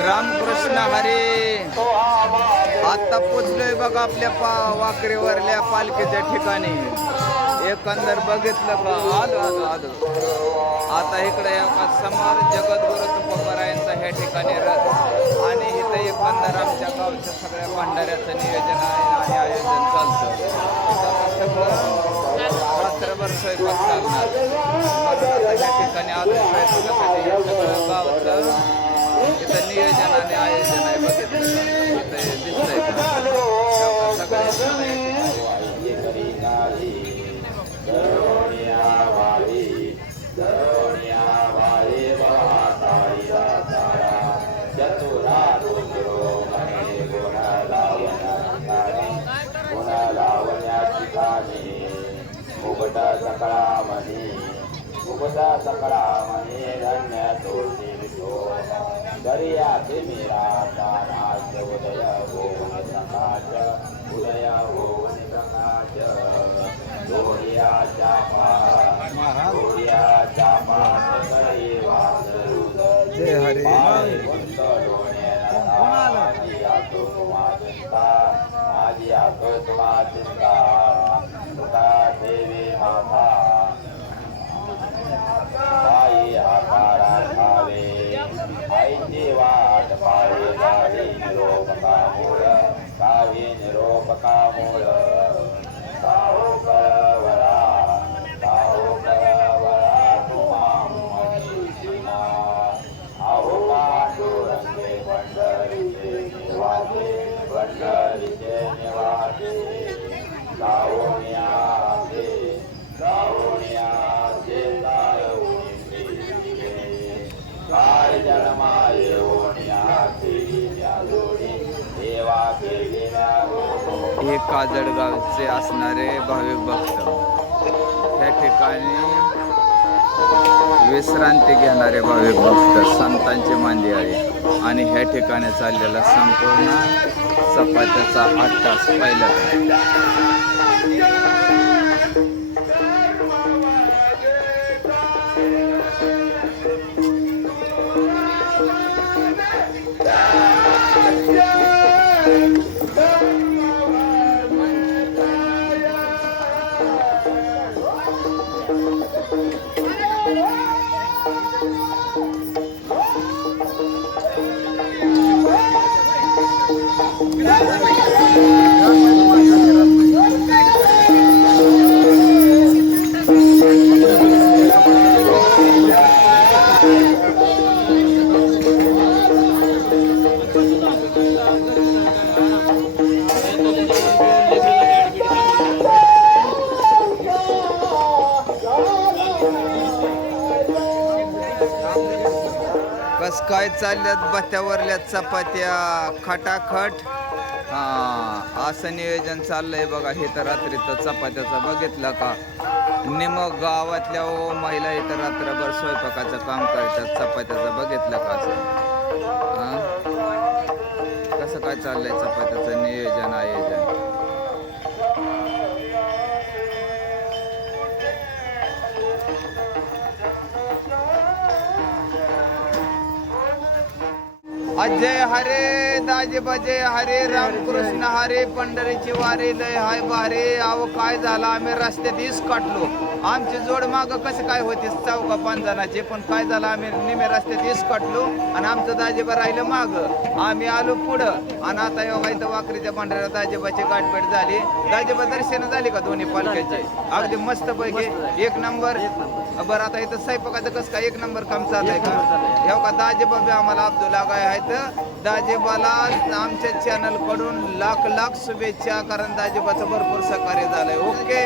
रामकृष्ण हरे. आता पोचलोय बघा आपल्या पा वाकरेवरल्या पालखीच्या ठिकाणी. एकंदर बघितलं का? आलो आलो आलो. आता इकडे एका समोर जगद्गुरु तुकोबरायांचा ह्या ठिकाणी रथ. आणि इथं एकंदर आमच्या गावच्या सगळ्या भांडाऱ्याचं नियोजन आहे आणि आयोजन चालतं. इथं रात्रभर स्वयंपाक चालणार. आता ह्या ठिकाणी आलो स्वयंपाकासाठी सगळं गावचं इथं नियोजन आणि आयोजन आहे बघितलं का? इथं दिसतंय का? सकळा जय हरे कुंत डोळ्याला माझी पंढरीचे निवासे काय देवा केलेल्या हे काजळगावचे असणारे भाविक भक्त. त्या ठिकाणी विश्रांती घेणारे भाविक भक्त संतांची मांदी आहे. आणि ह्या ठिकाणी चाललेला संपूर्ण चपात्याचा आठ तास पहिला. Obrigado. कस काय चालल्यात बत्त्यावरल्यात चपात्या. खटाखट. हा असं नियोजन चाललंय बघा. हे तर रात्रीचं चपात्याचं बघितलं का? निमग गावातल्या ओ महिला इथं रात्रभर स्वयंपाकाचं काम करतात. चपात्याचं बघितलं का असं? कसं काय चाललंय चपात्याचं नियोजन आहे अजय हरे दाजे बजे हरे रामकृष्ण हरे पंढरीची वारे लय हाय बारे अहो काय झालं? आम्ही रस्त्यात इस काटलो आमची जोड माग कसे काय होते? चौका पाच जणाचे पण काय झालं? आम्ही निमे रस्त्यात इस काटलो आणि आमचं दाजेबा राहिलं माग. आम्ही आलो पुढं. आणि आता एवढा इथं वाकरीच्या पांढऱ्या दाजेबाची गाठभेट झाली. दाजेबा दर्शन झाली का दोन्ही पालख्याचे? अगदी मस्त पैकी. एक नंबर. बरं आता इथं स्वयंपाकाचं कसं काय? एक नंबर काम चालू आहे का एवढा दाजेबा बी आम्हाला अब्दुल्ला काय आहेत. दाजेबाला आमच्या चॅनलकडून लाख लाख शुभेच्छा कारण दाजेबाचं भरपूर सहकार्य झालंय. ओके